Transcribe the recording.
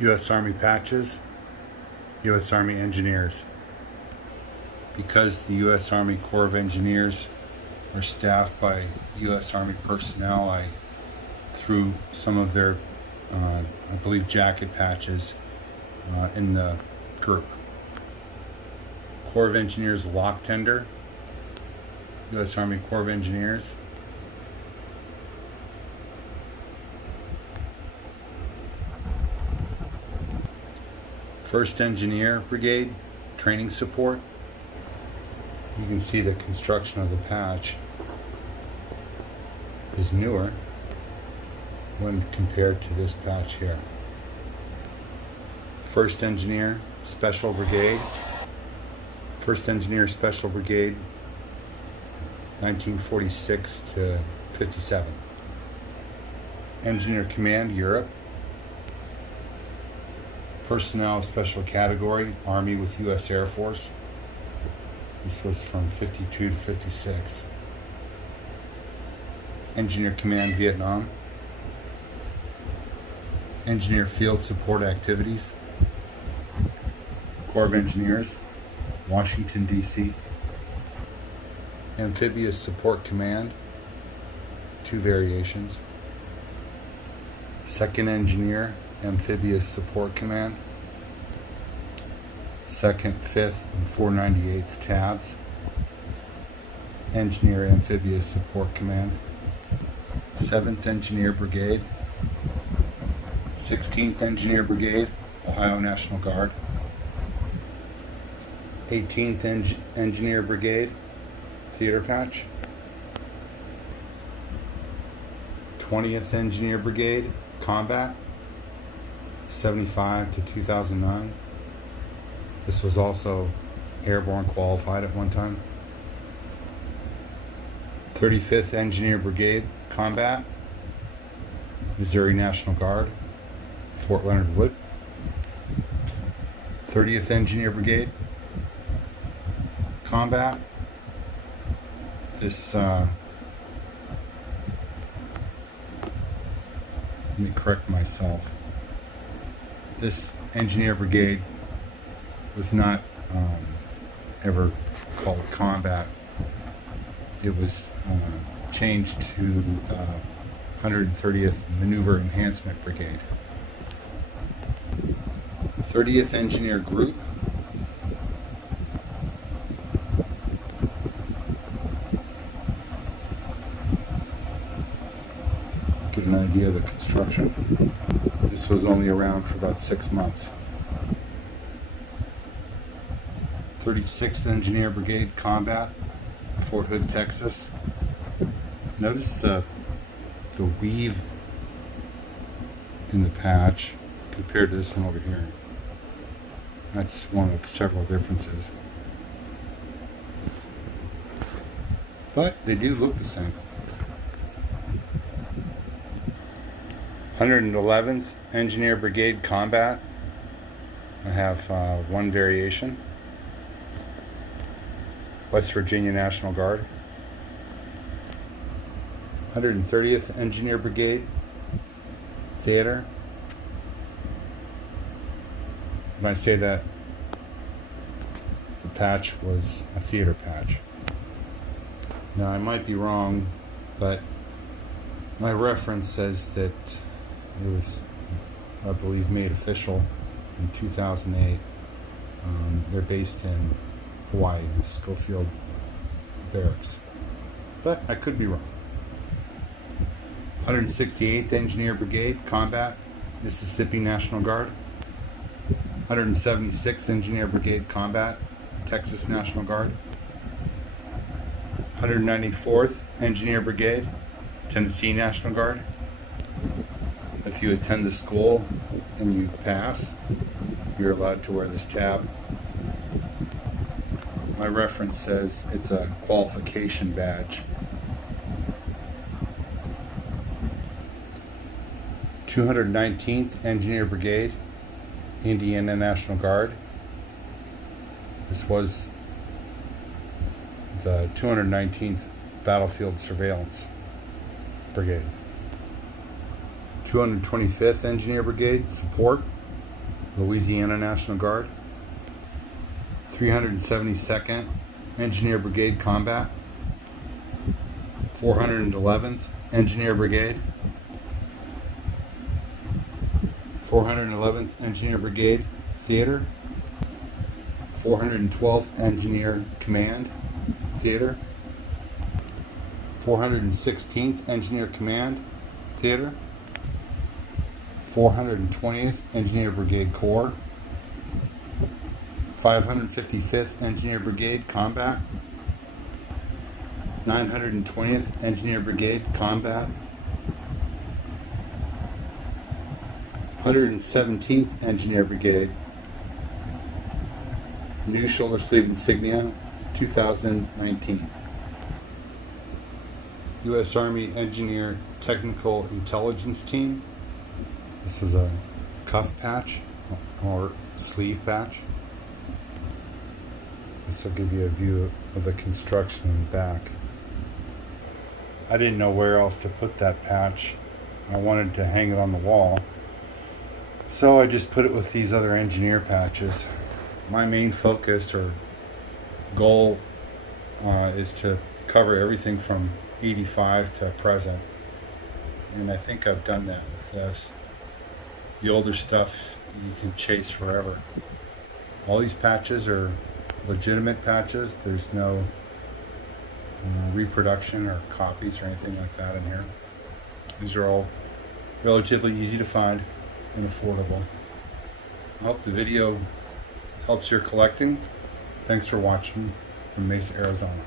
U.S. Army patches, U.S. Army engineers. Because the U.S. Army Corps of Engineers are staffed by U.S. Army personnel, I threw some of their, I believe, jacket patches in the group. Corps of Engineers lock tender, U.S. Army Corps of Engineers. First Engineer Brigade training support. You can see the construction of the patch is newer when compared to this patch here. First Engineer Special Brigade. First Engineer Special Brigade, 1946 to 57. Engineer Command Europe. Personnel Special Category, Army with U.S. Air Force. This was from 52 to 56. Engineer Command Vietnam. Engineer Field Support Activities. Corps of Engineers, Washington, D.C. Amphibious Support Command, 2 variations. Second Engineer Amphibious Support Command, 2nd, 5th, and 498th Tabs. Engineer Amphibious Support Command, 7th Engineer Brigade, 16th Engineer Brigade, Ohio National Guard, 18th Engineer Brigade, Theater Patch, 20th Engineer Brigade, Combat, 75 to 2009. This was also airborne qualified at one time. 35th Engineer Brigade, Combat, Missouri National Guard, Fort Leonard Wood. 30th Engineer Brigade, Combat. This, let me correct myself. This Engineer Brigade was not ever called Combat. It was changed to the 130th Maneuver Enhancement Brigade. 30th Engineer Group. Get an idea of the construction. This was only around for about 6 months. 36th Engineer Brigade Combat, Fort Hood, Texas. Notice the weave in the patch compared to this one over here. That's one of several differences. But they do look the same. 111th Engineer Brigade Combat. I have one variation. West Virginia National Guard. 130th Engineer Brigade Theater. When I say that, the patch was a theater patch. Now I might be wrong, but my reference says that it was, I believe, made official in 2008. They're based in Hawaii, Schofield Barracks. But I could be wrong. 168th Engineer Brigade Combat, Mississippi National Guard. 176th Engineer Brigade Combat, Texas National Guard. 194th Engineer Brigade, Tennessee National Guard. If you attend the school and you pass, you're allowed to wear this tab. My reference says it's a qualification badge. 219th Engineer Brigade, Indiana National Guard. This was the 219th Battlefield Surveillance Brigade. 225th Engineer Brigade, Support, Louisiana National Guard, 372nd Engineer Brigade Combat, 411th Engineer Brigade, 411th Engineer Brigade Theater, 412th Engineer Command Theater, 416th Engineer Command Theater, 420th Engineer Brigade Corps, 555th Engineer Brigade Combat, 920th Engineer Brigade Combat, 117th Engineer Brigade, new shoulder sleeve insignia, 2019. U.S. Army Engineer Technical Intelligence Team. This is a cuff patch or sleeve patch. This will give you a view of the construction in the back. I didn't know where else to put that patch. I wanted to hang it on the wall, so I just put it with these other engineer patches. My main focus or goal is to cover everything from 85 to present, and I think I've done that with this. The older stuff you can chase forever. All these patches are legitimate patches. There's no reproduction or copies or anything like that in here. These are all relatively easy to find and affordable. I hope the video helps your collecting. Thanks for watching from Mesa, Arizona.